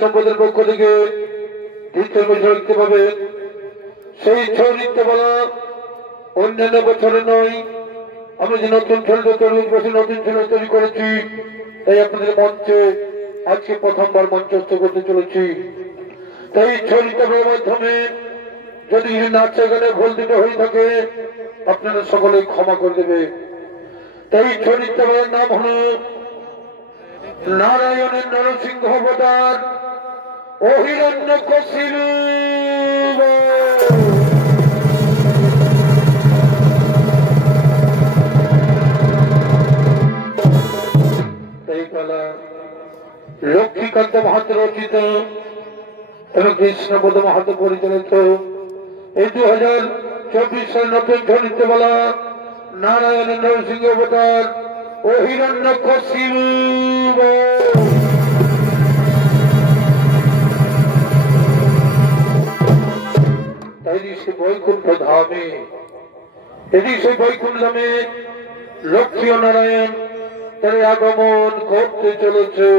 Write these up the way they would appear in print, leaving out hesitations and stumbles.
সম্পদের পক্ষ থেকে দ্বিতীয় বছর লিখতে পাবে। সেই ছয় লিখতে বলা অন্যান্য বছরে নয়। আমি যে নতুন ছেলে তৈরি বছর নতুন ছেলে তৈরি করেছি, তাই আপনাদের মঞ্চে আজকে প্রথমবার মঞ্চস্থ করতে চলেছি। তাই ছয় লিখতে বলার মাধ্যমে যদি নাচে গানে ভুল দিতে হয়ে থাকে আপনারা সকলে ক্ষমা করে দেবে। তাই ছয় লিখতে বলার নাম হল নারায়ণের নরসিংহ অবতার ও হিরণ্যকশিপু। এই পালা লক্ষ্মীকান্ত মাহাতো রচিত এবং কৃষ্ণপদ মাহাতো পরিচালিত এই 2024 সালের নতুন ছড়িতে বলা নারায়ণের নরসিংহ অবতার ও হিরণ্যকশিপু। তাই সে বৈকুণ্ঠ ধামে সেই বৈকুণ্ঠ ধামে লক্ষ্মী ও নারায়ণ তার আগমন করতে চলেছে।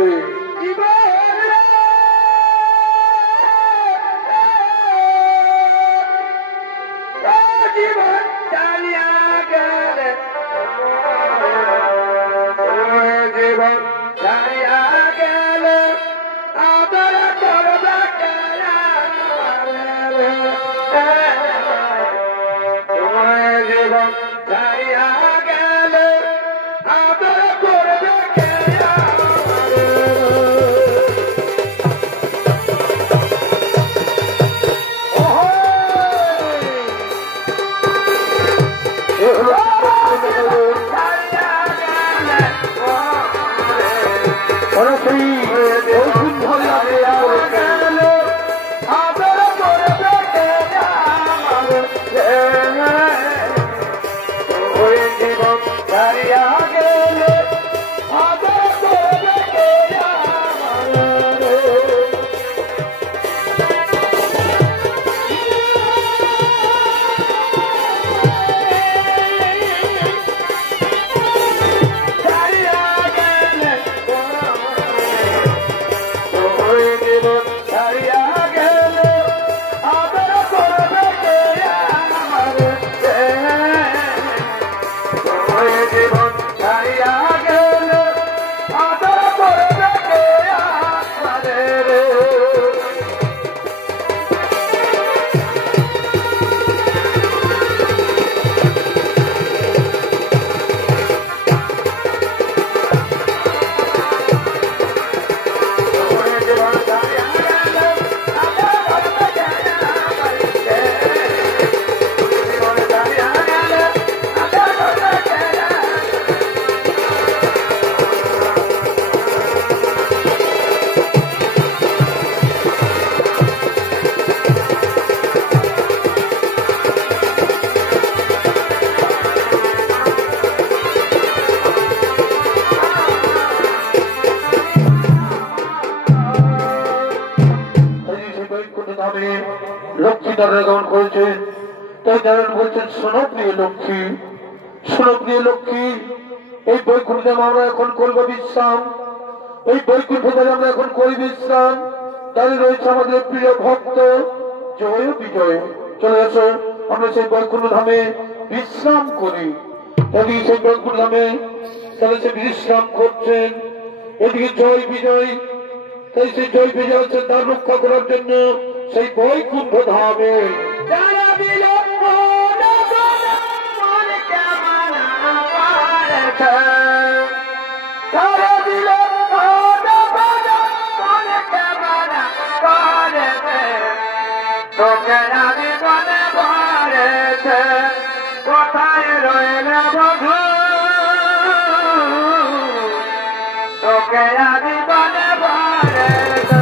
লক্ষ্মী নারায়ণ করেছেন। তাই নারায়ণ বলছেন, শোনো প্রিয় লক্ষ্মী, শোনো প্রিয় লক্ষ্মী, এই বৈকুণ্ঠে আমরা এখন করবো বিশ্রাম। এই বৈকুণ্ঠে আমরা এখন করি বিশ্রাম। দাঁড়িয়ে রয়েছে আমাদের প্রিয় ভক্ত জয় বিজয়। চলে আসো আমরা সেই বৈকুণ্ঠ ধামে বিশ্রাম করি। তাই সেই বৈকুণ্ঠ ধামে তাহলে সে বিশ্রাম করছেন। এদিকে জয় বিজয়, তাই সেই জয় বিজয় হচ্ছে তার রক্ষা করার জন্য সেই বৈকুণ্ঠ ধামে। কোথায় রয়েছে বধূ তোকে আমি বনে বলেছে।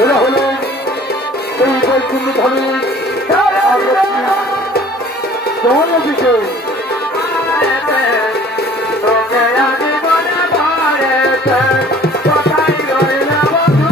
এরা হলো সেই বৈকুণ্ঠ ধামের জয় বিজয়। তোকে আমি বনে বলেছে কোথায় রয়েছে বধূ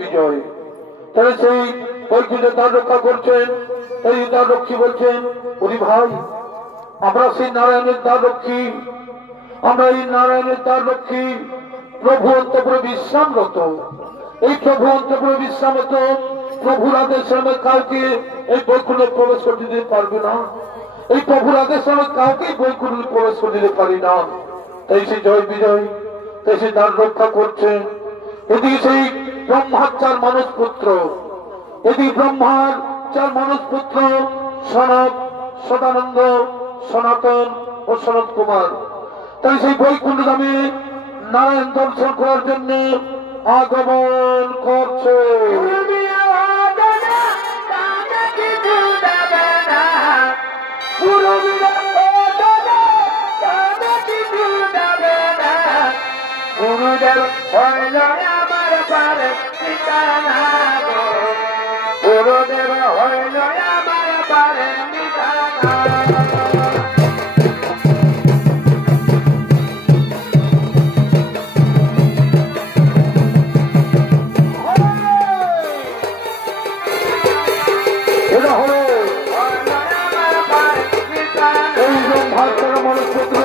বিজয়। তাহলে সেই বৈকুণ্ঠের দ্বার রক্ষা করছেন, এই দ্বার রক্ষী বলছেন, ওরে ভাই আমরা সেই নারায়ণের দ্বার রক্ষী, আমরা এই নারায়ণের দ্বার রক্ষী। প্রভু অন্তপুরে বিশ্রামরত, এই প্রভু অন্তপুরে বিশ্রামরত, প্রভুর আদেশ নামে কাউকে এই বৈকুণ্ঠে প্রবেশ করতে দিতে পারবে না, এই প্রভুর আদেশ নামে কাউকে বৈকুণ্ঠে প্রবেশ করতে দিতে পারি না। তাই সেই জয় বিজয়, তাই সেই দ্বার রক্ষা করছেন। এদিকে সেই ব্রহ্মার 4 মানুষ পুত্র, এদিকে ব্রহ্মার 4 মানুষ পুত্র সনক, সদানন্দ, সনাতন ও সনত কুমার। তাই সেই বৈকুণ্ঠ ধামে নারায়ণ দর্শন করার জন্য আগমন করছে। গুরুদেব হইল আমার পারে ঠিকানা, গুরুদেব হইল আমার পারে ঠিকানা। এটা হলো এই ব্রহ্মার মনুষ্যত্র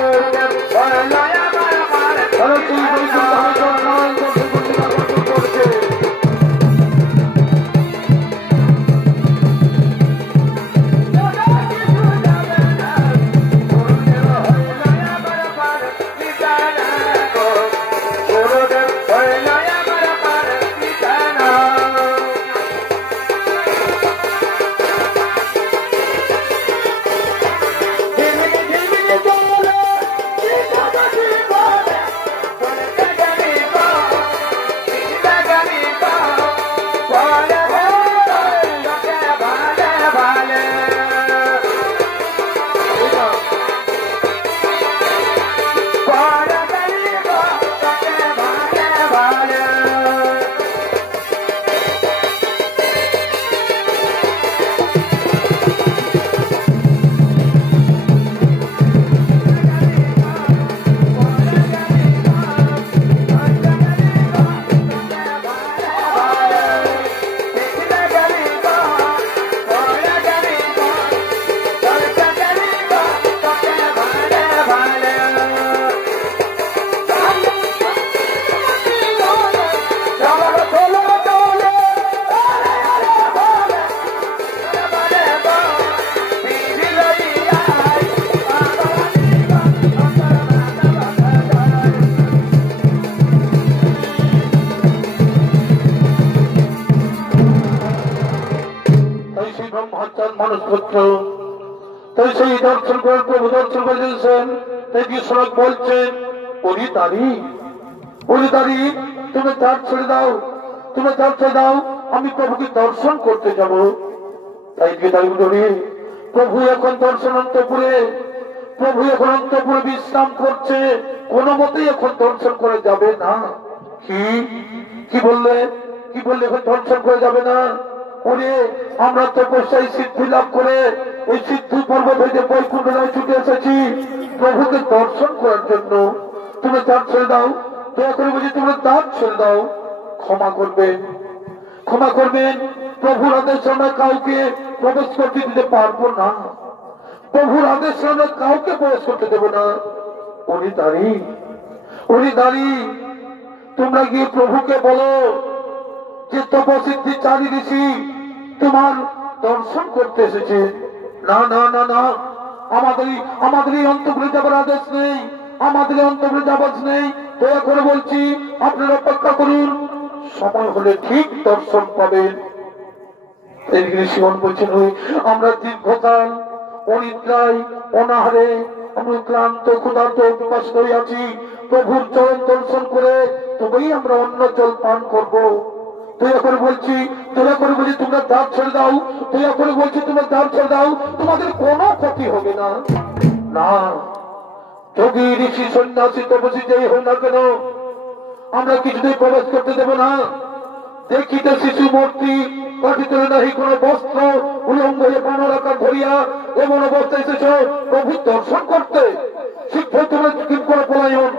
মানুষপুত্র। তাই সেই দর্শন করার প্রভু দর্শন করে দিয়েছেন। তাই বিশ্বনাথ বলছেন, ওরি দাঁড়ি, ওরি দাঁড়ি, তুমি দ্বার ছেড়ে দাও, তুমি দ্বার ছেড়ে দাও, আমি প্রভুকে দর্শন করতে যাব। তাই দাঁড়ি ধরে প্রভু এখন দর্শন অন্তপুরে, প্রভু এখন অন্তপুরে বিশ্রাম করছে, কোনো মতেই এখন দর্শন করে যাবে না। কি বললে, কি বললে এখন দর্শন করে যাবে না? ওরে আমরা তপস্যায় সিদ্ধি লাভ করে ওই সিদ্ধি পর্বত হইতে বৈকুণ্ঠ ধামে ছুটে এসেছি প্রভুকে দর্শন করার জন্য। তুমি দ্বার ছেড়ে দাও, দয়া করে বলছি তোমরা দ্বার ছেড়ে দাও। ক্ষমা করবেন, ক্ষমা করবেন, প্রভুর আদেশ আমরা কাউকে প্রবেশ করতে দিতে পারবো না, প্রভুর আদেশ আমরা কাউকে প্রবেশ করতে দেব না। উনি দাঁড়ি, উনি দাঁড়ি, তোমরা গিয়ে প্রভুকে বলো যে তপসিদ্ধি 4 ঋষি তোমার দর্শন করতে এসেছে। না না না না, আমাদের এই অন্তপুরে যাবার আদেশ নেই, আমাদের অন্তপুরে যাবার নেই। দয়া করে বলছি আপনারা অপেক্ষা করুন, সময় হলে ঠিক দর্শন পাবেন। এই ঋষিগণ বলছেন, আমরা দীর্ঘকাল অনিদ্রায় অনাহারে আমি ক্লান্ত ক্ষুধার্ত পিপাসিত হয়ে আছি, প্রভুর চরণ দর্শন করে তবেই আমরা অন্য জল পান করবো। দয়া করে বলছি, দয়া করে বলছি তোমরা দ্বার ছেড়ে দাও, দয়া করে বলছি তোমরা দ্বার ছেড়ে দাও, তোমাদের কোনো ক্ষতি হবে না। না, যোগী ঋষি সন্ন্যাসী তপসী যেই হোক না কেন আমরা কিছুতেই প্রবেশ করতে দেব না। দেখিতে শিশু মূর্তি গঠিত নাহি কোন বস্ত্র, উলঙ্গ হয়ে বানরাকার ধরিয়া এমন অবস্থায় এসেছ প্রভু দর্শন করতে। শীঘ্রই তোমরা কি করে পলায়ন,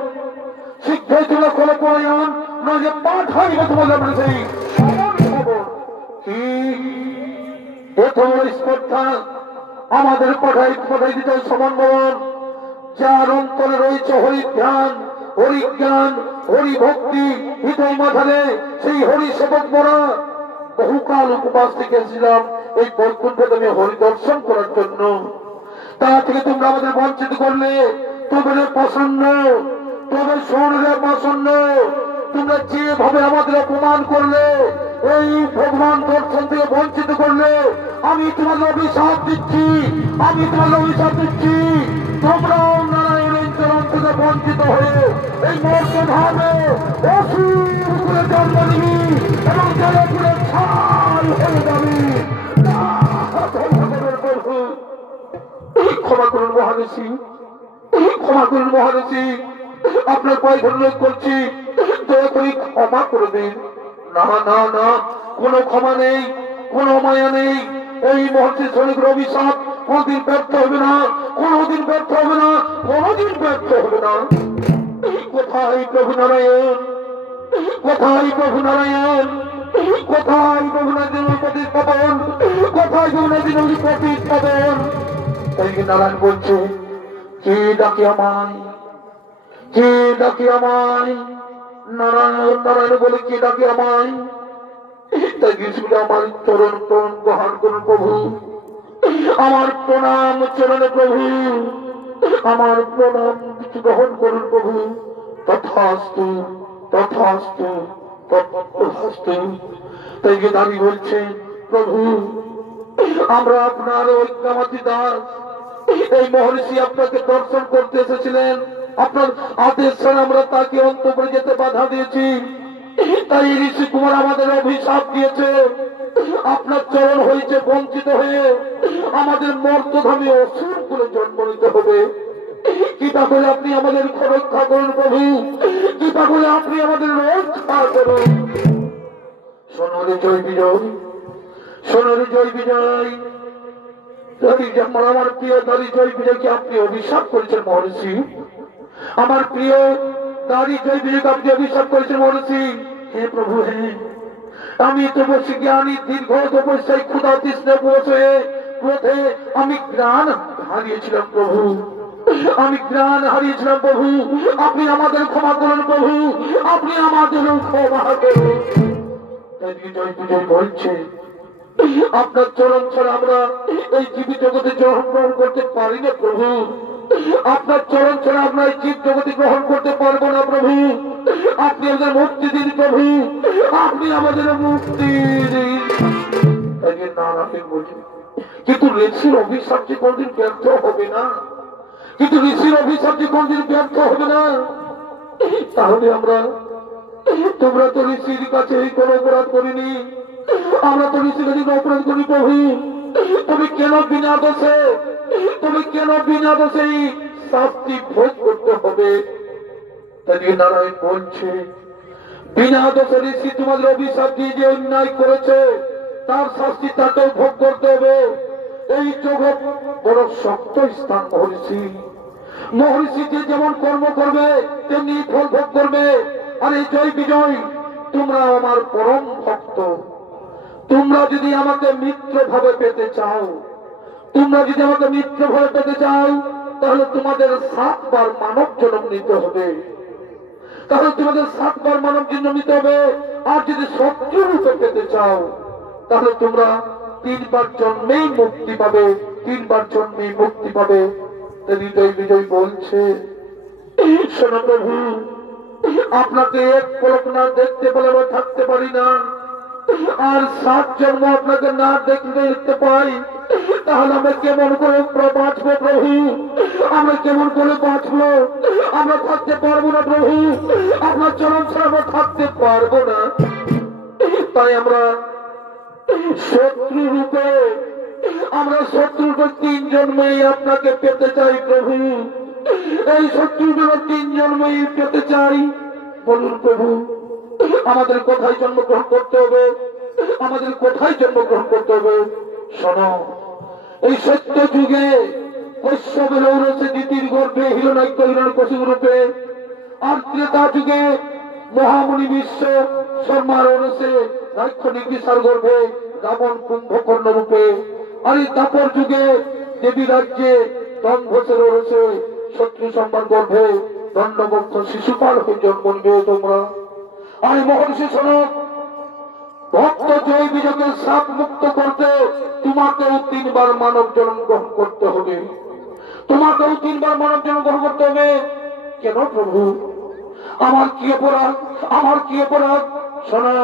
শীঘ্রই তোমরা করে পলায়ন, নয় যে পাঠ হইবে তোমাদের সেই কি প্রথম স্পর্ধা আমাদের পাঠাই দিতে সমন্বয়, যার অন্তরে রয়েছে হরিধ্যান, হরিজ্ঞান, হরিভক্তি হৃদয় মাথালে সেই হরি সেবক মোরা বহুকাল উপবাস থেকে এসেছিলাম এই বৈকুণ্ঠে আমি হরি দর্শন করার জন্য। তা থেকে তোমরা আমাদের বঞ্চিত করলে, তোমাদের প্রসন্ন, তোমাদের শরীরে প্রসন্ন, তোমরা যেভাবে আমাদের অপমান করলে, এই ভগবান দর্শন থেকে বঞ্চিত করলে, আমি তোমাদের অভিশাপ দিচ্ছি, আমি তোমাদের অভিশাপ দিচ্ছি। তোমরাও নারায়ণের চরণ থেকে বঞ্চিত হয়ে এই মর্তভাবে অসুর করে জন্ম নিবি এবং জলে পুরে ছাই হয়ে যাবি। ক্ষমা করুন মহাদেশী, ক্ষমা করুন মহাদেশী, আপনার পায়ে অনুরোধ করছি, দয়া করে ক্ষমা করে দিন। না না না, কোনো ক্ষমা নেই, কোনো মায়া নেই। এই মহর্ষি শ্রমিকের অভিশাপ কোনদিন ব্যর্থ হবে না, কোনদিন ব্যর্থ হবে না, কোনদিন ব্যর্থ হবে না। কোথায় প্রভু নারায়ণ, কোথায় প্রভু নারায়ণ, কোথায় প্রভু নারায়ণ প্রতিস্থাপন, কোথায় প্রভু নারায়ণ প্রতিস্থাপন। তাই নারায়ণ বলছে, কে ডাকে আমায়, কে ডাকে আমায়, নারায়ণ নারায়ণ বলে কে ডাকে আমায়। তাই গিয়েছিল আমার চরণ প্রণাম গ্রহণ করুন প্রভু, আমার প্রণাম চরণে প্রভু, আমার প্রণাম গ্রহণ করুন প্রভু। তথাস্তু তথাস্তু তথাস্তু। তাই গিয়ে দাঁড়িয়ে বলছে, প্রভু আমরা আপনার ঐক্যমতী দাস, এই মহর্ষি আপনাকে দর্শন করতে এসেছিলেন, আপনার আদেশ ছাড়া আমরা তাকে অন্তঃপুরে যেতে বাধা দিয়েছি। তাই ঋষি কুমার আমাদের অভিশাপ দিয়েছে, আপনার চরণ হয়েছে বঞ্চিত হয়ে আমাদের মর্তধামে অসুর করে জন্ম নিতে হবে। কৃপা করে আপনি আমাদের রক্ষা করুন প্রভু, কৃপা করে আপনি আমাদের রক্ষা করুন। সোনরে জয় বিজয়, সোনরে জয় বিজয়। আমার প্রিয় দাড়ি জয় বিজয়কে আপনি অভিশাপ করেছেন মহর্ষি, আমার প্রিয় দাড়ি জয় বিজয়কে আপনি অভিশাপ করেছেন মহর্ষি। হে প্রভু হে, আমি তপস্বী জ্ঞানী দীর্ঘ তপস্যায় ক্ষুধা তৃষ্ণা পৌঁছে ক্রোধে আমি জ্ঞান হারিয়েছিলাম প্রভু, আমি জ্ঞান হারিয়েছিলাম প্রভু। আপনি আমাদের ক্ষমা করুন প্রভু, আপনি আমাদের ক্ষমা করুন। জয় বিজয় বলছে, আপনার চরণ ছাড়া আমরা এই জীবী জগতে গ্রহণ করতে পারি না প্রভু, আপনার চরণ ছাড়া আমরা এই জীব জগতে গ্রহণ করতে পারবো না প্রভু। আপনি আমাদের মুক্তি দিন প্রভু, আপনি আমাদের মুক্তি দিন। নারায়ণ বলছি, কিন্তু ঋষির অভিশাপ যে কোনদিন ব্যর্থ হবে না, কিন্তু ঋষির অভিশাপ যে কোনদিন ব্যর্থ হবে না। তাহলে আমরা, তোমরা তো ঋষির কাছে কোনো অপরাধ করিনি, আমরা তো ঋষির কাছে অপরাধ করি প্রভু। তুমি কেন বিনা দোষে, তুমি কেন বিনা দোষে শাস্তি ভোগ করতে হবে? তাই নারায়ণ বলছে, বিনা দোষে ঋষি তোমাদের অভিশাপ দিয়ে যে অন্যায় করেছে তার শাস্তি তাকেও ভোগ করতে হবে। এই জগৎ বড় শক্ত স্থান মহর্ষি, মহর্ষি যে যেমন কর্ম করবে তেমনি ফল ভোগ করবে। আর এই জয় বিজয়, তোমরা আমার পরম ভক্ত, তোমরা যদি আমাকে মিত্র ভাবে পেতে চাও, তোমরা যদি আমাকে মিত্র ভাবে পেতে চাও, তাহলে তোমাদের 7 বার মানব জন্ম নিতে হবে, তাহলে তোমাদের 7 বার মানব জন্ম নিতে হবে। আর যদি শত্রু রূপে পেতে চাও, তাহলে তোমরা 3 বার জন্মেই মুক্তি পাবে, 3 বার জন্মেই মুক্তি পাবে। হৃদয় বিজয় বলছে, শোনো প্রভু, আপনাকে এক পলক না দেখতে পেলে আমরা থাকতে পারি না, আর 7 জন্ম আপনাকে না দেখতে পাই, তাহলে আমরা কেমন করে বাঁচবো প্রভু, আমরা কেমন করে বাঁচবো? আমরা থাকতে পারবো না প্রভু, আপনার চরণ ছাড়া আমরা থাকতে পারবো না। তাই আমরা শত্রু রূপে, আমরা শত্রু রূপে 3 জন্মেই আপনাকে পেতে চাই প্রভু, এই শত্রু রূপে 3 জন্মেই পেতে চাই। বলুন প্রভু, আমাদের কোথায় জন্মগ্রহণ করতে হবে, আমাদের কোথায় জন্মগ্রহণ করতে হবে? শোনো, এই সত্য যুগে কৈশবের ঔরসে দ্বিতীয় গর্ভে হিরণ্যকশিপু রূপে, আর ত্রেতা যুগে মহামণি বিশ্ব শর্মার ওরসে রাক্ষণিক বিশাল গর্ভে রাবণ কুম্ভকর্ণ রূপে, আর এই দাপর যুগে দেবী রাজ্যে দম্ভসের ওরসে শত্রু সম্মান গর্ভে দণ্ডবক্ষ শিশুপাল হয়ে জন্ম নেবে তোমরা। আর মহর্ষি শোনক, ভক্ত জয় বিজয়কে সাপ মুক্ত করতে তোমাকেও 3 বার মানব জন্ম গ্রহণ করতে হবে, তোমাকেও 3 বার মানব জন্ম গ্রহণ করতে হবে। কেন প্রভু, আমার কি অপরাধ, আমার কি অপরাধ? শোনো,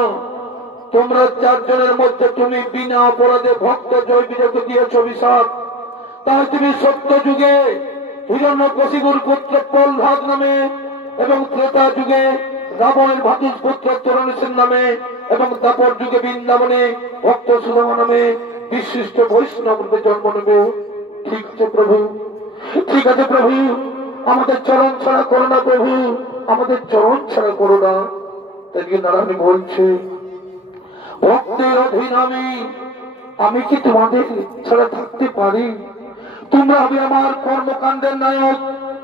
তোমরা 4 জনের মধ্যে তুমি বিনা অপরাধে ভক্ত জয় বিজয়কে দিয়েছ অভিশাপ। তাই তুমি সত্য যুগে হিরণ্যকশিপুর পুত্র প্রহ্লাদ নামে, এবং ত্রেতা যুগে রাবণের ভাতুষ পুত্র তরণেশের নামে, এবং দাপর যুগে বৃন্দাবনে ভক্ত সুদামা নামে বিশিষ্ট বৈষ্ণব রূপে জন্ম নেবে। ঠিক আছে প্রভু, ঠিক আছে প্রভু, আমাদের চরণ ছাড়া করো না প্রভু, আমাদের চরণ ছাড়া করো না। তাই নারায়ণ বলছে, ভক্তের অধীন আমি কি তোমাদের ছাড়া থাকতে পারি? তোমরা হবে আমার কর্মকাণ্ডের নায়ক,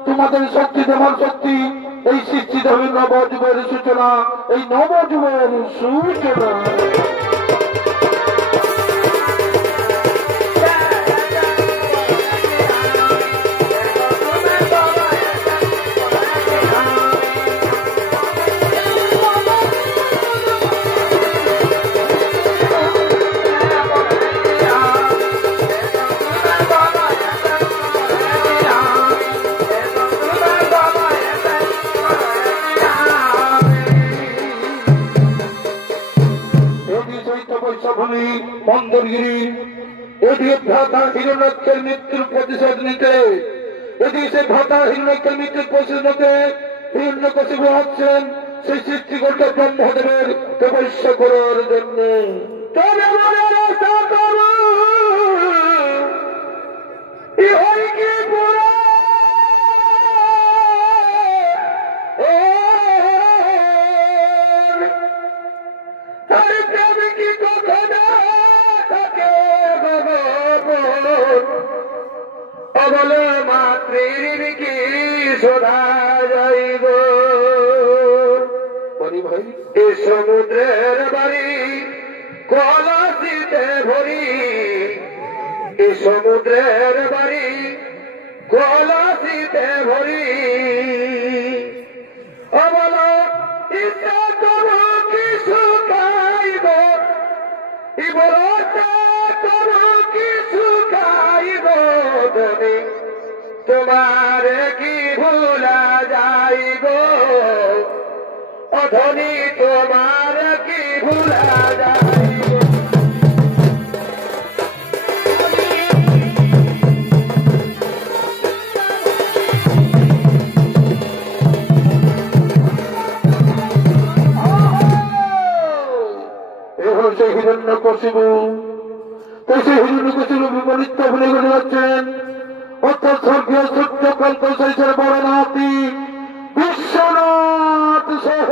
তোমাদের শক্তি দেবার শক্তি। এই সৃষ্টি হবে নবযুগের সূচনা, এই নবযুগের সূচনা। মন্দরগিরি এদিকে ভ্রাতা হিরণ্যকের মৃত্যুর প্রতিশোধ নিতে, এদিকে সে ভ্রাতা হিরণ্যকের মৃত্যুর প্রতিশোধ নিতে হিরণ্যকশিপু হচ্ছেন সেই সৃষ্টিকর্তা ব্রহ্মদেবের তপস্যা করার জন্য। অবলে মাতৃর কি শোধা যাইব, এ সমুদ্রের বাড়ি কলসিতে ভরি, এ সমুদ্রের বাড়ি কলসিতে ভরি। অবল ইচ্ছা করো কিছু খাইব, ইবরতা করো কিছু খাইব, তোমার কি ভুলা যাইব, অধনি তোমার কি ভুলা যাইব। এখন সেই হিরণ্যকশিপু, তো সেই হিরণ্যকশিপু বিপরীত ভুলে গড়ে যাচ্ছেন, অর্থাৎ স্বর্গীয় সূর্য কল্পেশ্বরের বড় নাতি বিশ্বনাথ সহ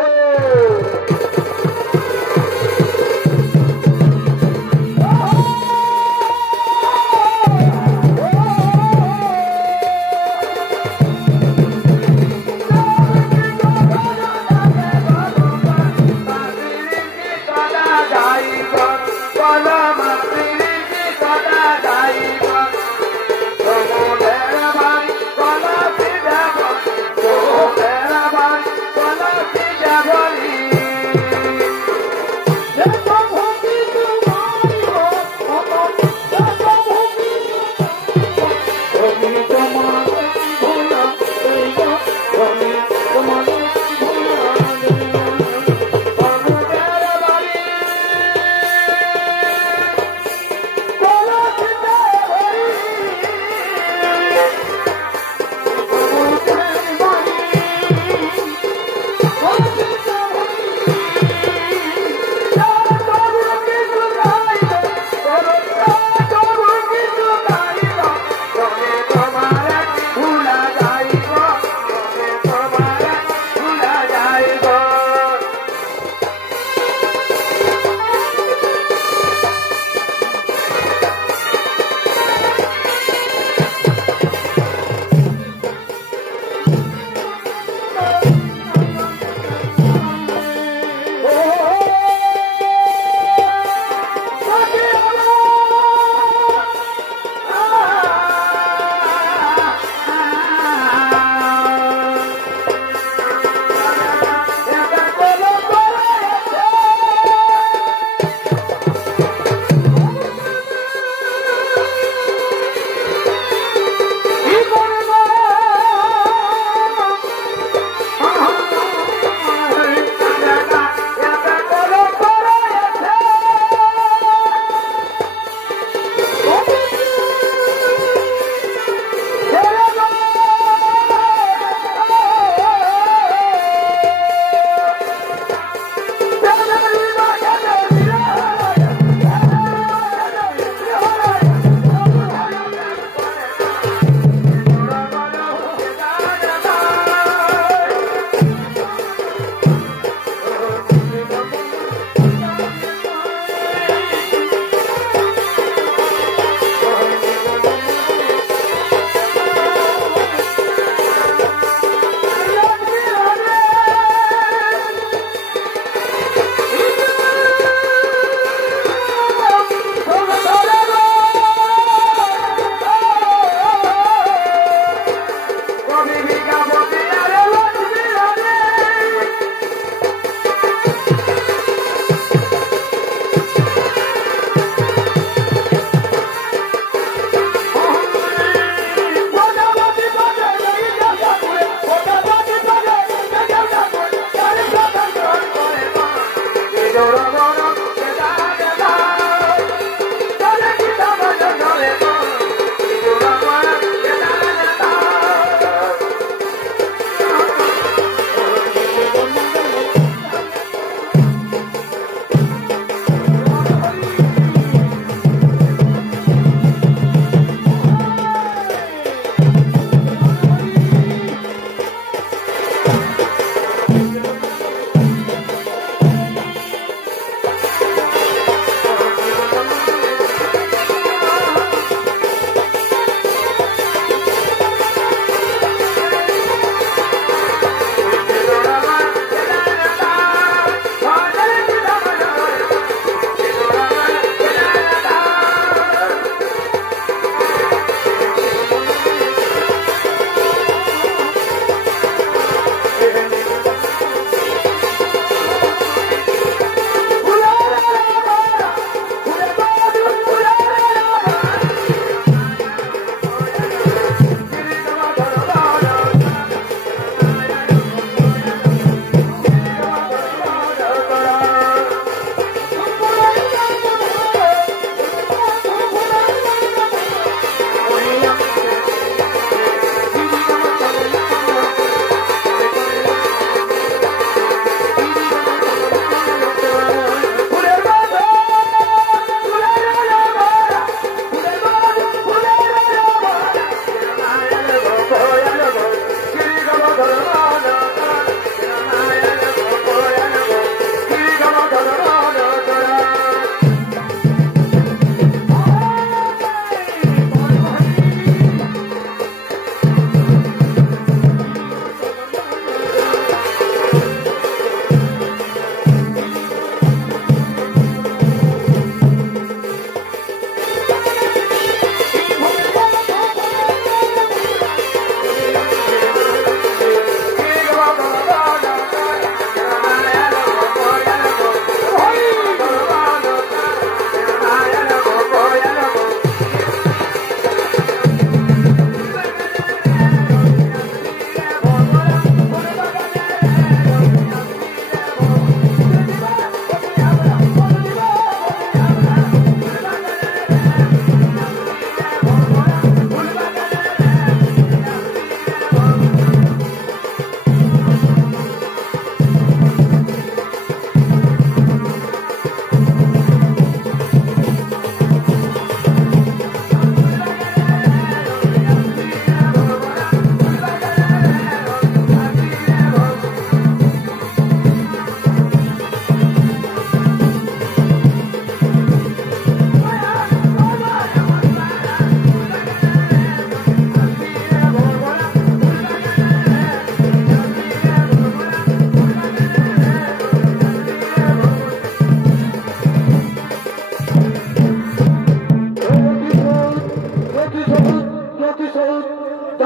সমুদ্রের বাড়ি কলসিতে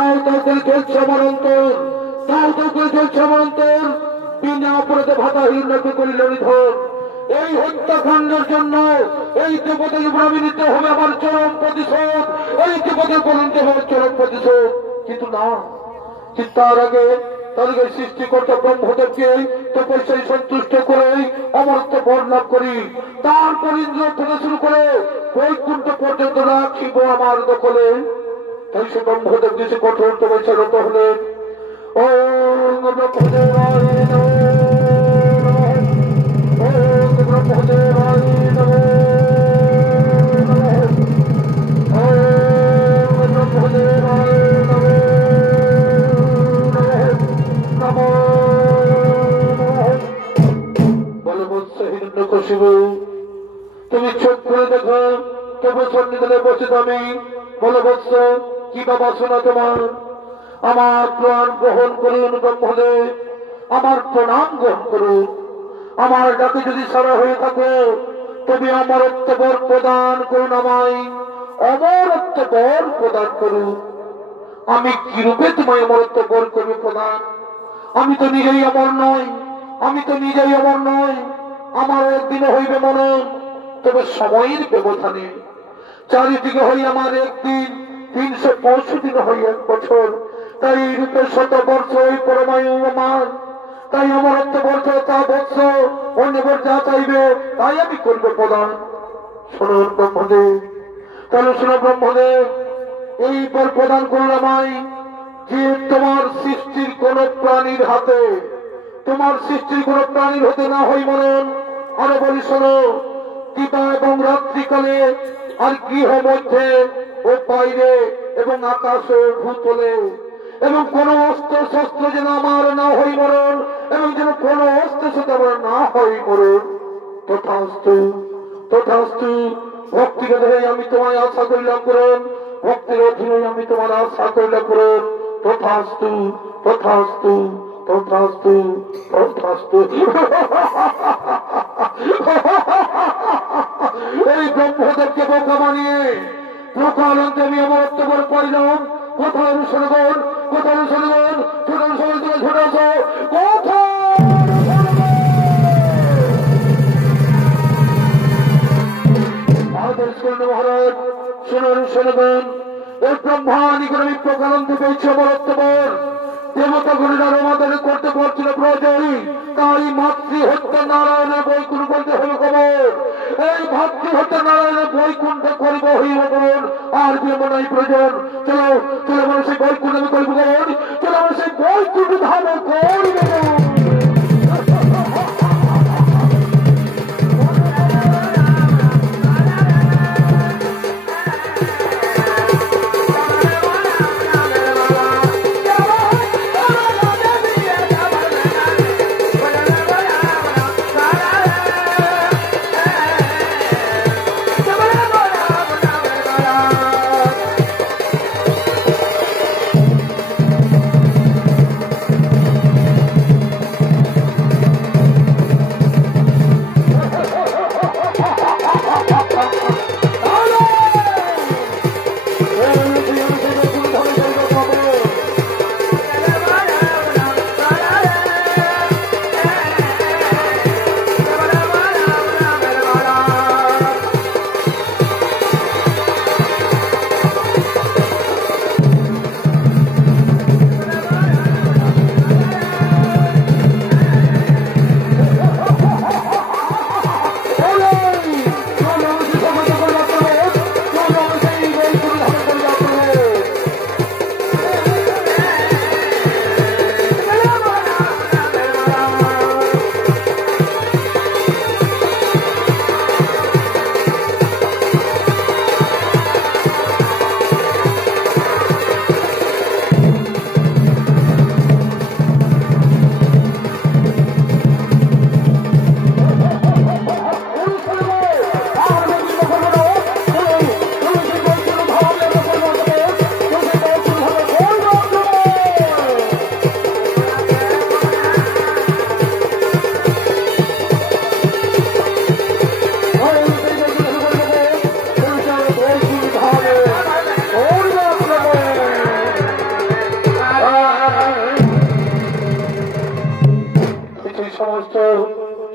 দাও দাও করে চলছে আমার অন্তর, দাও দাও করে চলছে আমার অন্তর। বিনা অপরাধে ভাতাহীন লোকে করিল নিধন। এই হত্যাকাণ্ডের জন্য এই দেবতাকে আমি নিতে হবে আমার চরম প্রতিশোধ, এই দেবতার বলতে হবে চরম প্রতিশোধ। কিন্তু না, কিন্তু তার আগে তাদেরকে সৃষ্টিকর্তা ব্রহ্মদেবকে তপস্যায় সন্তুষ্ট করে অমরত্ব বর লাভ করি। তারপর ইন্দ্র থেকে শুরু করে বৈকুণ্ঠ পর্যন্ত রাখিব আমার দখলে। তাই সে ব্রহ্মদেব দিয়েছে কঠোর তপস্যা রত হলেন। ওম ব্রহ্মদেবায় নমঃ, ওম ব্রহ্মদেবায় নমঃ, ওম ব্রহ্মদেবায় নমঃ। বলে বৎস হিরণ্যকশিপু, তুমি চোখ করে দেখো তবু সন্নিধানে বসে আমি। বলে বৎস, কি বা বাসনা তোমার? আমার প্রাণ গ্রহণ করুন ব্রহ্মদেব, আমার প্রণাম গ্রহণ করুন। আমার ডাকে যদি সারা হয়ে থাকো তুমি অমরত্ব বর প্রদান করুন, আমায় অমরত্ব বর প্রদান করুন। আমি কিরূপে তোমায় অমরত্ব বর করবে প্রদান? আমি তো নিজেই অমর নই, আমি তো নিজেই অমর নই। আমার একদিনে হইবে মনে, তবে সময়ের ব্যবধানে। চারিদিকে হই আমার একদিন, 365 দিন হই 1 বছর। তাই এই রূপে 100 বর্ষ ওই পরমায়ু আমার। তাই অমরত্ব বর্ষ তা বৎস অন্যবার যা চাইবে তাই আমি করবো প্রদান। শুনুন ব্রহ্মদেব, তাহলে শোনো ব্রহ্মদেব, এই বর প্রদান করল আমায়। যে তোমার সৃষ্টির কোন প্রাণীর হাতে, তোমার সৃষ্টির কোন প্রাণীর হতে না হই মরণ। আরো বলি শোনো, দিবা এবং রাত্রিকালে আর গৃহ মধ্যে ও বাইরে এবং আকাশে ভূতলে, এবং কোন অস্ত্র শস্ত্র যেন আমার না হই মরণ, এবং যেন কোন অস্ত্র শস্ত্র আমার না হই মরণ। তথাস্তু তথাস্তু। ভক্তির ধরে আমি তোমায় আশা করিলাম করুন, ভক্তির অধীনে আমি তোমার আশা করিলাম করুন। তথাস্তু তথাস্তু তথাস্তু তথাস্তু। এই ব্রহ্মদেবকে বোকা বানিয়ে প্রকারান্তে আমি অমরত্ব করে পাইলাম। কোথায় অনুসরণ, কোথায় অনুসরণ, ছোট অনুসরণ তুমি ছোট আসো, কোথায় আদেশ করল মহারাজ। শুনুন শুনবেন, এই ব্রহ্মাণিক আমি প্রকারান্তে পেয়েছি অমরত্ব বর। দেবতা গুলিরা রমাদানে করতে পারছিল প্রয়োজন, তাই মাতৃ হত্যা নারায়ণের বৈকুণ্ঠ করতে হবে খবর। এই ভাতৃ হত্যা নারায়ণের বৈকুণ্ঠ করিব হইব খবর। আর বিলম্ব নাই প্রয়োজন। চলো চলো মানুষ সেই বৈকুণ্ঠ আমি করিব খবর। চলো মানুষ সেই বৈকুণ্ঠ ধাম করিব।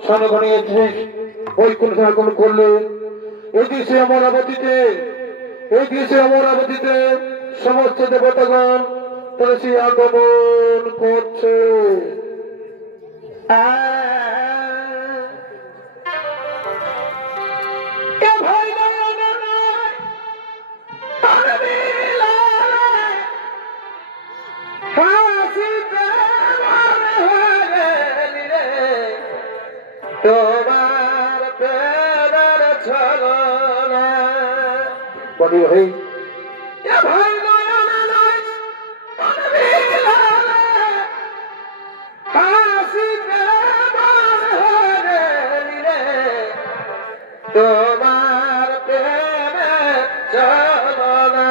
স্থানগণে বৈকুণ্ঠ আগমন করলে এদেশে অমরাবতীতে সমস্ত দেবতাগণ তারা সে আগমন করছে। তোমার প্রেমের ছলনা বলি ভাই ভাই তোমার প্রেমের ছলনা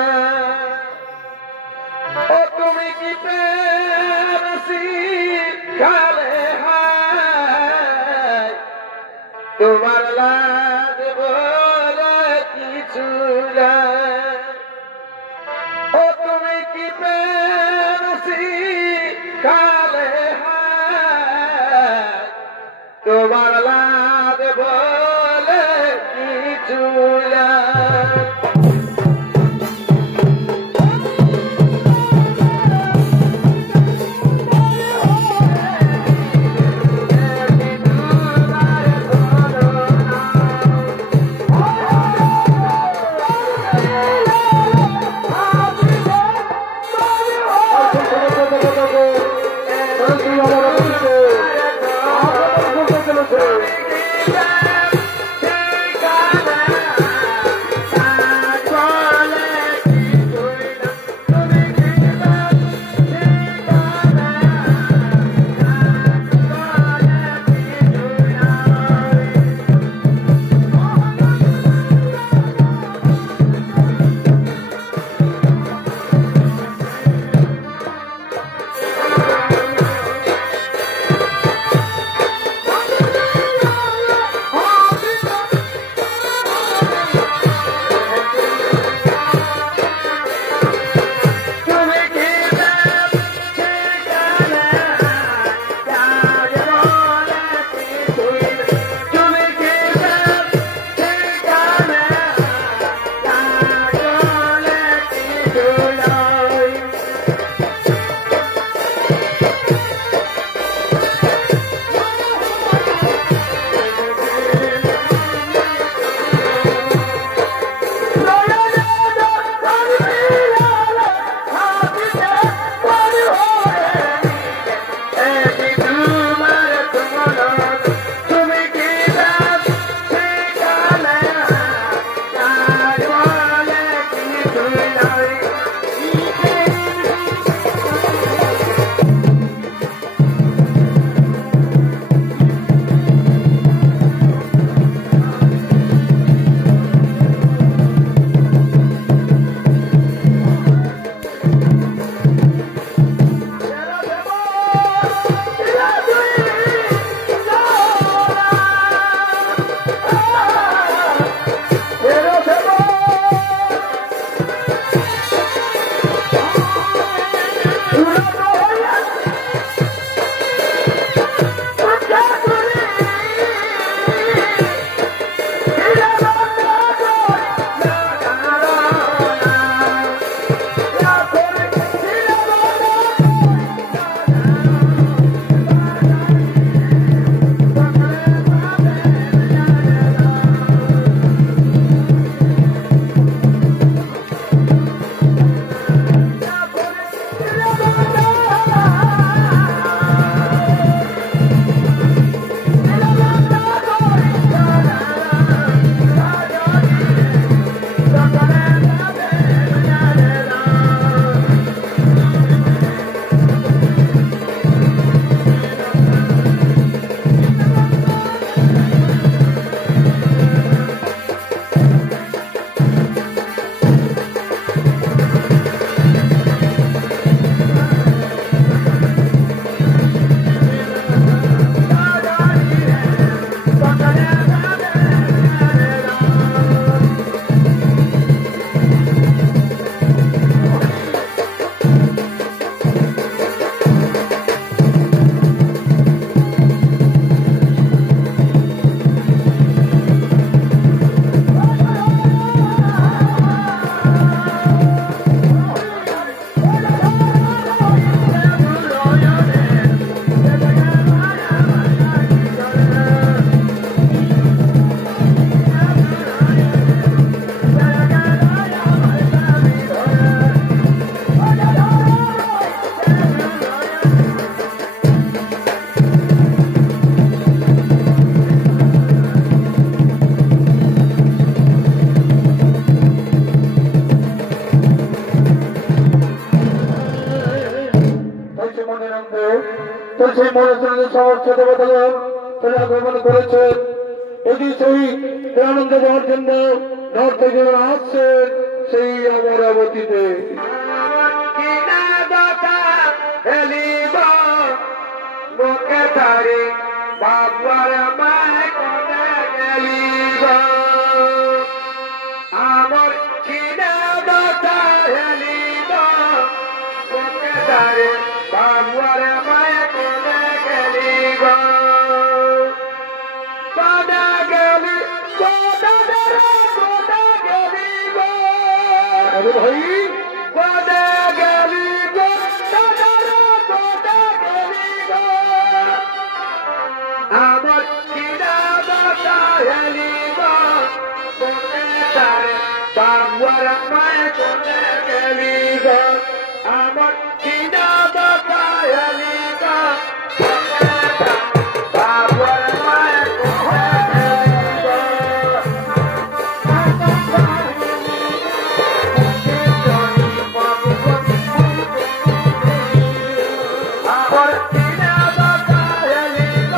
ও তুমি কি প্রেম শিখালে হায় তোমার লাজ বলে কিছু নাই ও তুমি কি প্রেম শিখালে হায় তোমার লাজ বলে কিছু নাই মনিনন্দ তাহলে সেই মনের সমস্ত দেবতাগণ তাহলে আগমন করেছেন। এটি সেই আনন্দ দেওয়ার জন্য নর থেকে আসছেন সেই অমরাবতীতে। বাবার আমায় কোনে গেলিব আমার কিনা বাতা হেলিব মুখে দাঁড়ে বাবার আমায় কোনে গেলিব কোনে গেলি কোনে গেলিব আরে ভাই কোনে গেলিব আমার কিনা বাতা হেলিব মুখে দাঁড়ে বাবার আমায় কোনে গেলিব আমার কিনা বাতা হেলিব বাবার আমায় কোনে গেলিব আমার কিনা বাতা হেলিব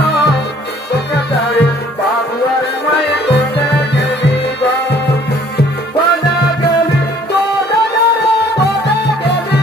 মুখে দাঁড়ে বাবার আমায় কোনে গেলিব কোনে গেলি কোনে গেলি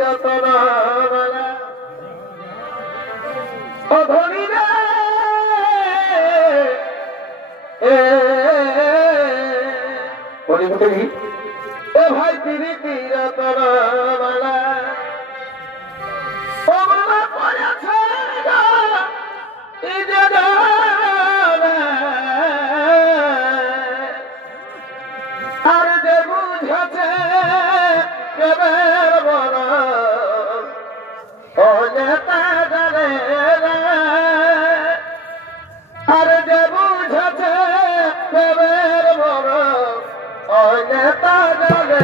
রতন ও ধনী রে এ ভাই পিরিতি রতন ও বাবা পড়েছে আর যে বুঝেছে কেবের বড় ও নেতা জানে আর যে বুঝেছে কেবের বড় ও নেতা জানে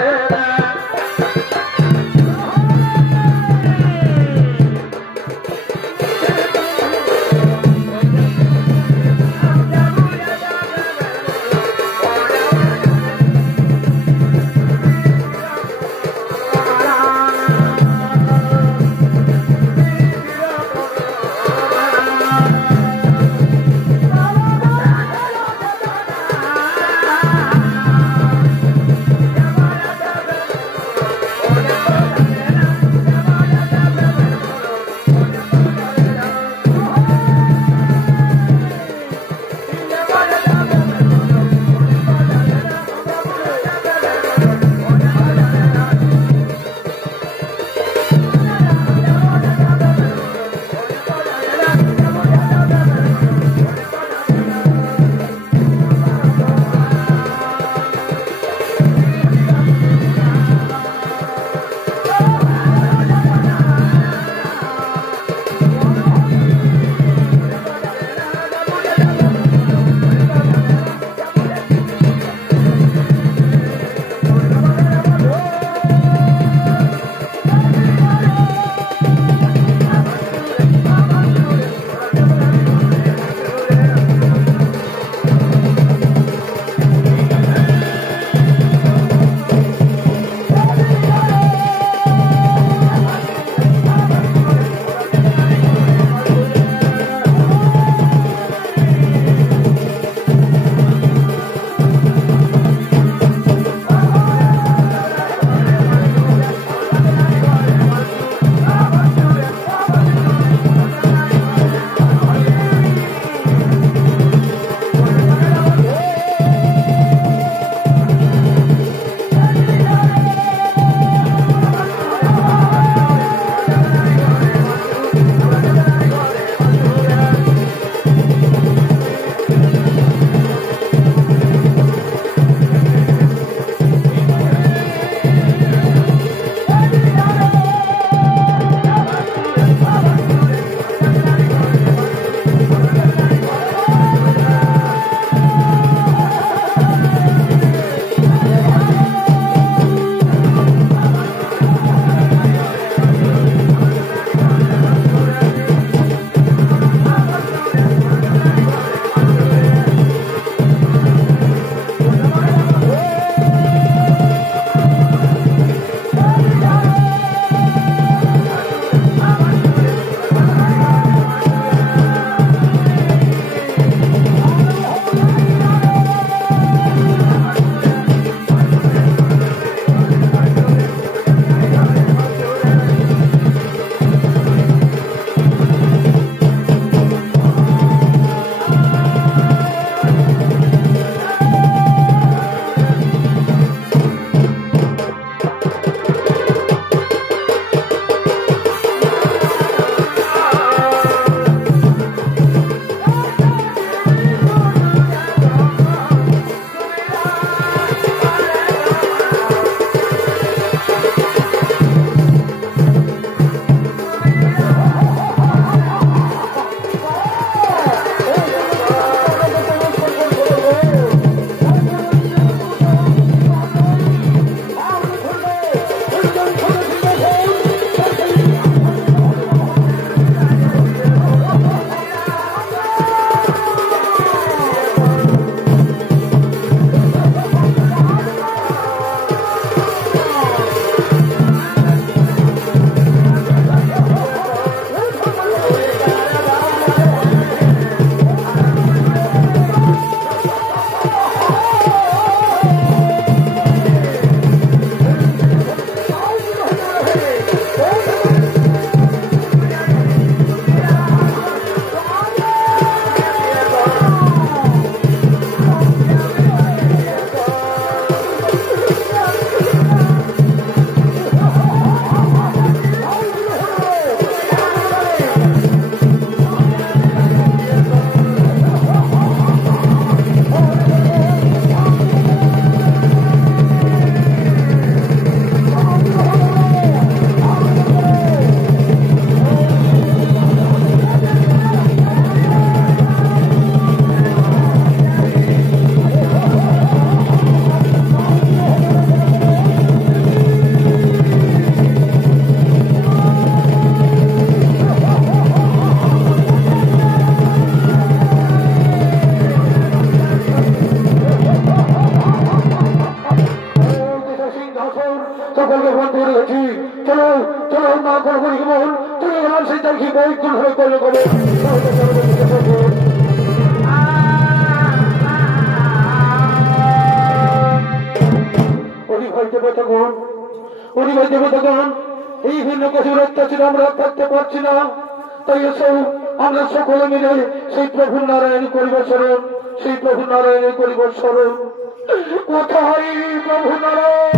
বৈকুণ্ঠ হয়ে করল কবে ভাই দেবতাগণ, উনি ভাই দেবতাগণ, এই হিরণ্যকশিপুর অত্যাচারে আমরা থাকতে পারছি না। তাই এসো আমরা সকলে মিলে সেই প্রভু নারায়ণ করিব স্মরণ, সেই প্রভু নারায়ণ করিব স্মরণ। কোথায় প্রভু নারায়ণ?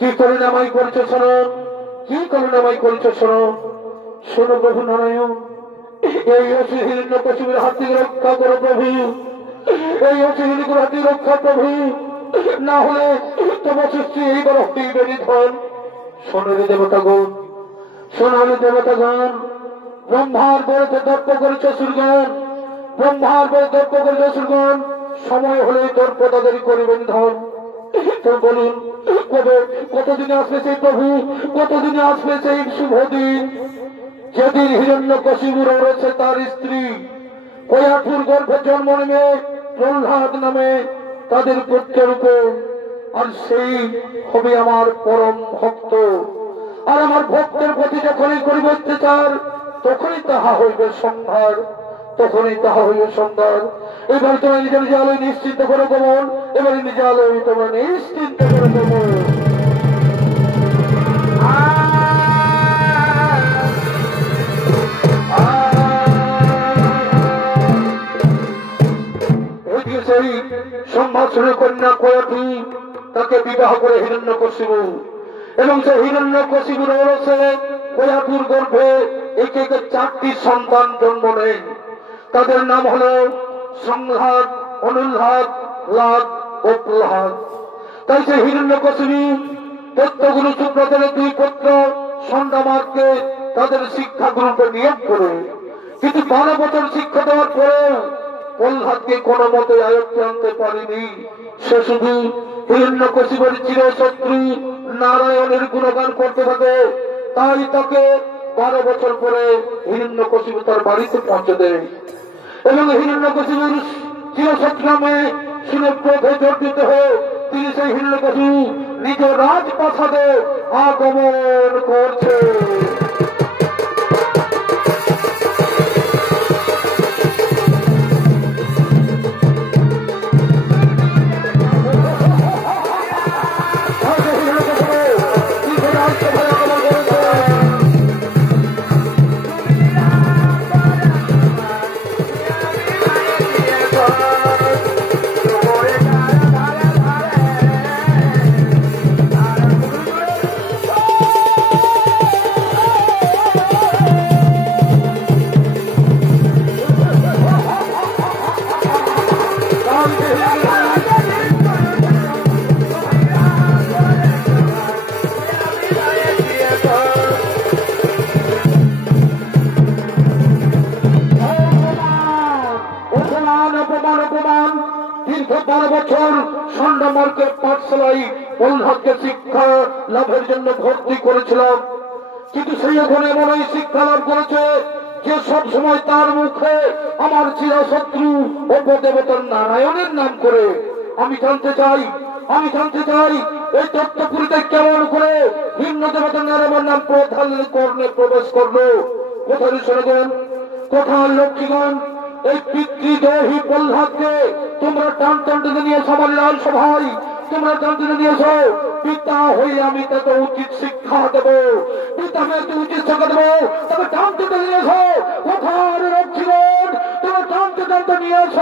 কি করুণাময় করেছ স্মরণ, কি করুণাময় করেছ স্মরণ। শোনো প্রভু নারায়ণ, এই অসি হিরণ্যকশিপুর হাত থেকে রক্ষা করো প্রভু, এই অসি হিরণ্যকশিপুর হাত থেকে রক্ষা প্রভু, না হলে তোমার সৃষ্টি এইবার হইবে নিধন। শোনো দেবতাগণ, শোনো দেবতাগণ, ব্রহ্মার বড়তে দর্প করেছ অসুরগণ, ব্রহ্মার বড় দর্প করেছ অসুরগণ, সময় হলে দর্প তাদের করিবেন ধন। তো বলুন কবে কতদিনে আসবে সেই প্রভু, কতদিনে আসবে সেই শুভ দিন যেদিন হিরণ্যকশিপুর রয়েছে তার স্ত্রী কয়াঠুর গর্ভে জন্ম নেবে প্রহ্লাদ নামে তাদের পুত্ররূপে, আর সেই হবে আমার পরম ভক্ত। আর আমার ভক্তের প্রতি যখনই করিব অত্যাচার তখনই তাহা হইবে সংহার, তখনই তাহা হইবে সংহার। এবার তোমার নিজে নিজে আলোয় নিশ্চিন্ত করে গমন, এবারে নিজে আলোয় তোমার নিশ্চিন্ত করে গমন। সেই সম্ভাষণের কন্যা কয়াঠি তাকে বিবাহ করে হিরণ্যকশিপু, এবং সেই হিরণ্যকশিপুর রয়েছে কয়াঠুর গর্ভে একে একে 4টি সন্তান জন্ম নেয়। তাদের নাম হল সংঘাত, অনুল্লাদ, লাদ ও প্রহ্লাদ। তাই সেই হিরণ্যকশিপু দত্তগুরু সুব্রতের 2 পুত্র সন্দামারকে তাদের শিক্ষা গ্রুপে নিয়োগ করে, কিন্তু 12 বছর শিক্ষা দেওয়ার পরে প্রহ্লাদকে কোনো মতে আয়ত্তে আনতে পারেনি। সে শুধু হিরণ্যকশিপুর চিরশত্রু নারায়ণের গুণগান করতে থাকে। তাই তাকে 12 বছর পরে হিরণ্যকশিপু তার বাড়িতে পৌঁছে দেয়, এবং হিরণ্যকশিপুর চিরশত্রু নামে শুনে ক্রোধে জর্জিত হয়ে তিনি সেই হিরণ্যকশিপু নিজ রাজপ্রাসাদে আগমন করছে। পাঠশালায় প্রহ্লাদকে শিক্ষা লাভের জন্য ভর্তি করেছিলাম, কিন্তু সেই এখন এমনই শিক্ষা লাভ করেছে যে সব সময় তার মুখে আমার চিরশত্রু উপদেবতার নারায়ণের নাম করে। আমি জানতে চাই এই তত্ত্বপুরীতে কেমন করে ভিন্ন দেবতার নারায়ণের নাম প্রধান কর্ণে প্রবেশ করলো। কোথায় শুনেছেন, কোথায় লক্ষ্মীগণ এই পিতৃদোহী প্রহ্লাদকে তোমরা টান নিয়ে সবার লাল সভায় তোমরা জানতে নিয়েছ। পিতা হয়ে আমি তাকে উচিত শিক্ষা দেব, পিতা হয়ে উচিত শিক্ষা দেবো, তবে টানতে নিয়েছ। কোথায় লক্ষ্মীগণ তোমরা টানতে নিয়েছ।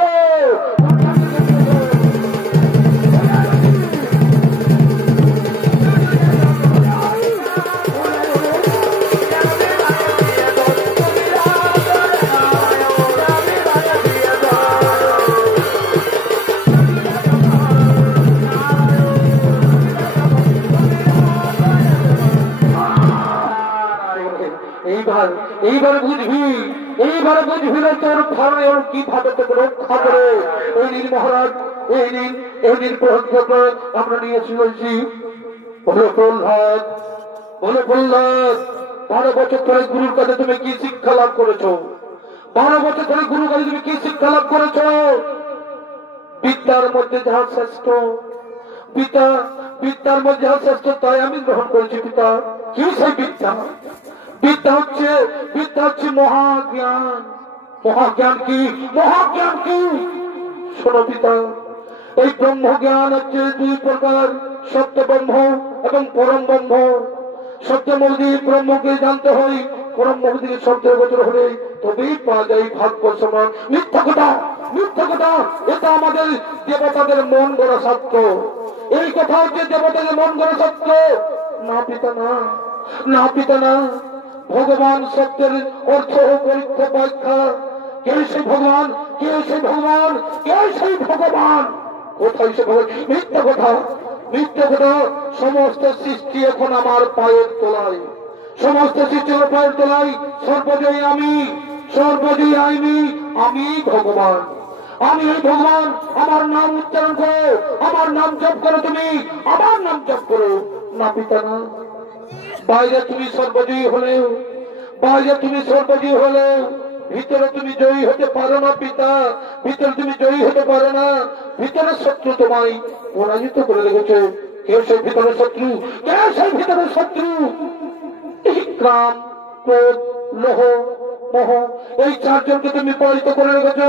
এইবার বুঝবি তোর ভারণে কিভাবে তোকে রক্ষা করে। এই নীল মহারাজ, এই নীল প্রহ্লাদ আমরা নিয়ে চলেছি। বলে প্রহ্লাদ 12 বছর ধরে গুরুর কাছে তুমি কি শিক্ষা লাভ করেছো? 12 বছর ধরে গুরুর কাছে তুমি কি শিক্ষা লাভ করেছো? বিদ্যার মধ্যে যাহা শ্রেষ্ঠ, বিদ্যার মধ্যে যাহা শ্রেষ্ঠ তাই আমি গ্রহণ করেছি পিতা। কি সেই বিদ্যা? বিদ্যা হচ্ছে মহাজ্ঞান। মহাজ্ঞান কি? মহাজ্ঞান কি? শোনো পিতা, এই ব্রহ্ম জ্ঞান হচ্ছে 2 প্রকার, সত্য ব্রহ্ম এবং পরম ব্রহ্ম। সত্য মধ্যে ব্রহ্মকে জানতে হয়, পরম মধ্যে শব্দের গোচর হলে তবেই পাওয়া যায় ভাগ্য সমান। মিথ্যা কথা, মিথ্যা কথা। এটা আমাদের দেবতাদের মন গড়া সত্য। এই কথা হচ্ছে দেবতাদের মন গড়া সত্য। না পিতা, না, না পিতা, না। ভগবান শব্দের অর্থ ও পরীক্ষা ব্যাখ্যা। কে সেই ভগবান? কে সেই ভগবান? কে সেই ভগবান? কোথায় সে ভগবান? মিথ্যা কথা, মিথ্যা কথা। সমস্ত সৃষ্টি এখন আমার পায়ের তলায়, সমস্ত সৃষ্টি আমার পায়ের তলায়। সর্বজয়ী আমি, সর্বজয়ী আমি ভগবান, আমি এই ভগবান। আমার নাম উচ্চারণ করো, আমার নাম জপ করো, তুমি আমার নাম জপ করো। না পিতা, না। বাইরে তুমি সর্বজয়ী হলেও, বাইরে তুমি সর্বজয়ী হলেও ভিতরে তুমি জয়ী হতে পারো না পিতা। ভিতরে তুমি জয়ী হতে পারো না। ভিতরে শত্রু তোমায় পরাজিত করে রেখেছে। কে সেই ভিতরে শত্রু? কে সেই ভিতরে শত্রু? কাম, ক্রোধ, লোহ, মোহ, এই 4 জনকে তুমি পরাজিত করে রেখেছ,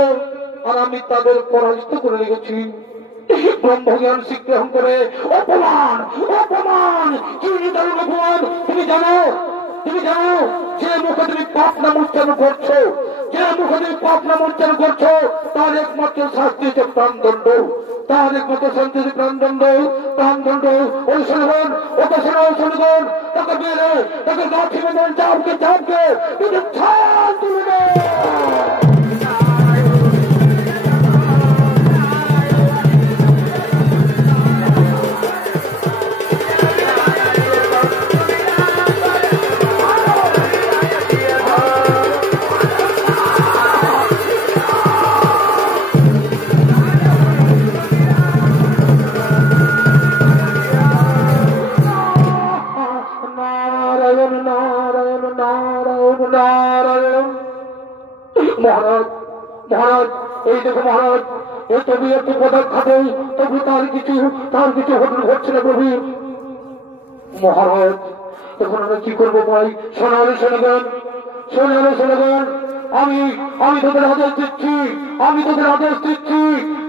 আর আমি তাদের পরাজিত করে রেখেছি। ব্রহ্মজ্ঞান শিক্ষণ করে অপমান, অপমান। কি নিদারুণ অপমান! তুমি জানো, তুমি জানো যে মুখে তুমি পাপ নাম উচ্চারণ করছো, যে মুখে তুমি পাপ নাম উচ্চারণ করছো, তার একমাত্র শাস্তি হচ্ছে প্রাণদণ্ড। তার একমাত্র শান্তি হচ্ছে প্রাণদণ্ড, প্রাণদণ্ড। ওই শোনগণ, ওকে শোনো শোনগণ, তাকে বেড়ে তাকে গাছি বেঁধে চাপকে চাপকে তুমি ছাল তুলবে। মহারাজ, মহারাজ, এই দেখো মহারাজ, এই তবু একটু পদার্থে তবু তার কিছু ঘটছে না প্রভু। মহারাজ, তখন আমরা কি করবো ভাই? শোনালে শোনাবেন, শোনালে শোনাবেন। আমি তোদের আদেশ দিচ্ছি, আমি তোদের আদেশ দিচ্ছি।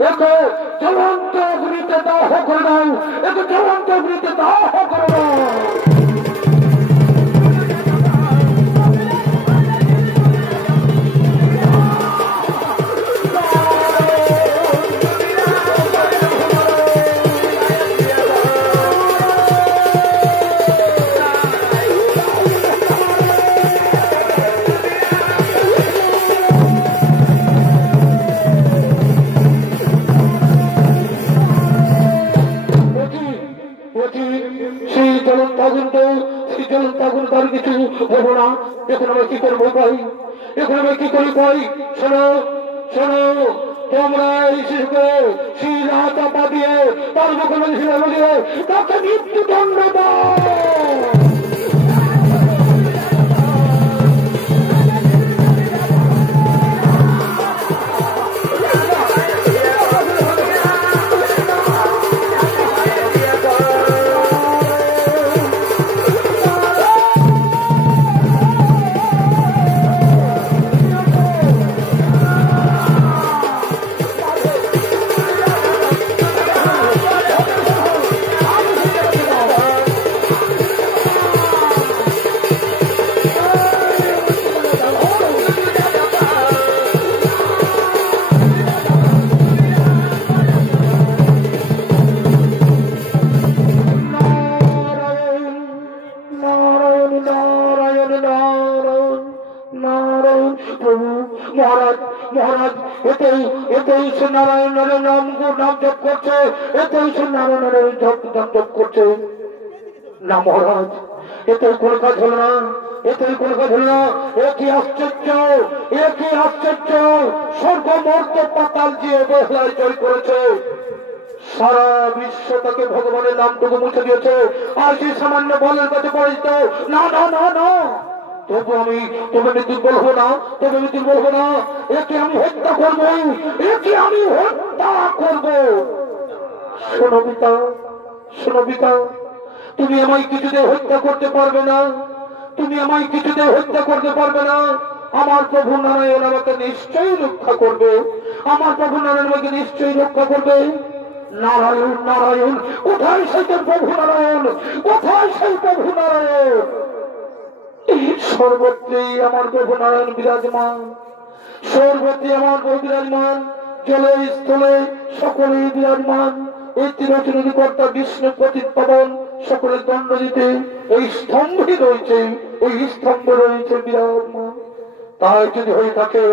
একে জ্বলন্ত অগ্নিতে দাহ করে দাও, একে জ্বলন্ত অগ্নিতে দাহ করে দাও। তার কিছু হবো না। এখন আমরা কি করবো ভাই? এখন আমরা কি করি ভাই? শোনো, শোনো, তোমরা এই শিশুকে শিলা চাপা দিয়ে তার মুখে শিলা দিয়ে তাকে মৃত্যুদণ্ড দাও। মহারাজ, মহারাজ, এতেই সে নারায়ণের নাম জপ করছে, এতেই সে নারায়ণের জপ করছে না মহারাজ। এতেই কোনো কাজ হলো না, এতেই কোনো কাজ হলো না। একই আশ্চর্য, একই আশ্চর্য। স্বর্গ মর্ত পাতাল যে বেহলায় জয় করেছে, সারা বিশ্ব তাকে ভগবানের নামটুকু মুছে দিয়েছে। আর সে সামান্য বলের কাছে পরিচিত না, না, না, না। তবু আমি দুর্বল হবো না, তবে আমি দুর্বল হবো না। একে আমি হত্যা করবো, একে আমি হত্যা করবো। শোনো পিতা, শোনো পিতা, তুমি আমায় কিছুতে হত্যা করতে পারবে না, তুমি আমায় কিছুতে হত্যা করতে পারবে না। আমার প্রভু নারায়ণ আমাকে নিশ্চয়ই রক্ষা করবে, আমার প্রভু নারায়ণ আমাকে নিশ্চয়ই রক্ষা করবে। নারায়ণ নারায়ণ, কোথায় সেই প্রভু নারায়ণ, কোথায় সেই প্রভু নারায়ণ? সর্বত্রই আমার প্রভু নারায়ণ বিরাজমান, সর্বত্রই আমার প্রভু বিরাজমান, জলে স্থলে সকলেই বিরাজমান। এই তিরোচনী কর্তা বিষ্ণু প্রতিপাদন সকলের দণ্ড দিতে এই স্তম্ভে রয়েছে, এই স্তম্ভে রয়েছে বিরাজমান। তাই যদি হয়ে থাকে,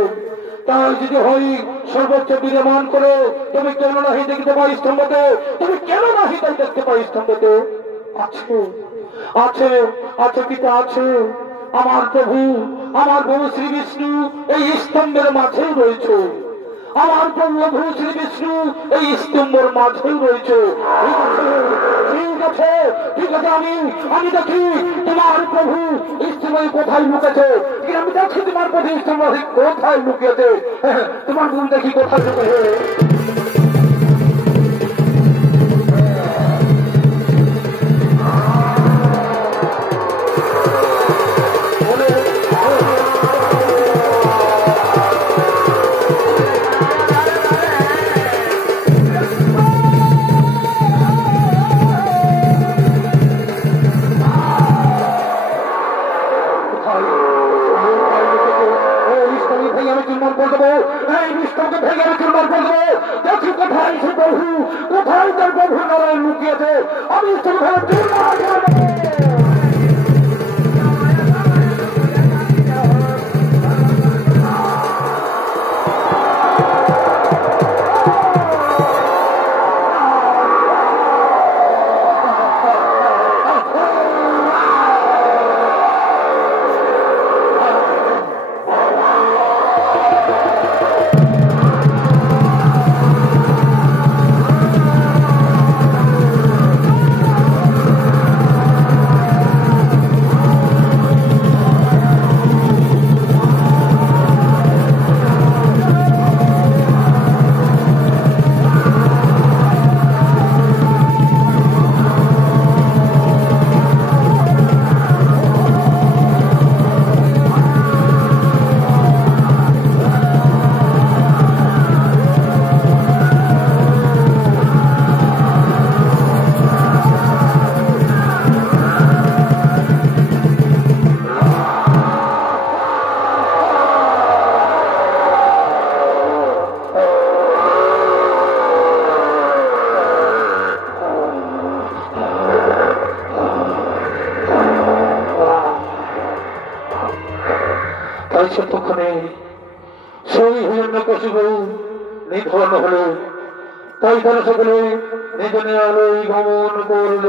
তাই যদি হই সর্বোচ্চ বিরাজমান করে, তুমি কেন নাহি দেখতে পাই স্তম্ভতে, তুমি কেন নাহি তাই দেখতে পাই স্তম্ভতে? আছে আছে আছে পিতা, আছে। আমার প্রভু শ্রী বিষ্ণু এই স্তম্ভের মাঝেও রয়েছে, আমার প্রভু শ্রী বিষ্ণু এই স্তম্ভের মাঝেও রয়েছে। ঠিক আছে, ঠিক আছে, আমি দেখি তোমার প্রভু স্তম্ভে কোথায় লুকেছে, আমি দেখি তোমার প্রভু স্তম্ভে কোথায় লুকিয়েছে, তোমার প্রভু দেখি কোথায় লুকেছে। কোথায় তার প্রভু নারায়ণ লুকিয়েছে, আমি ততক্ষণে সেই হিরণ্যকশিপু নিধন হলো। তাই তারা সকলে নিধনে আলোয় গমন করল।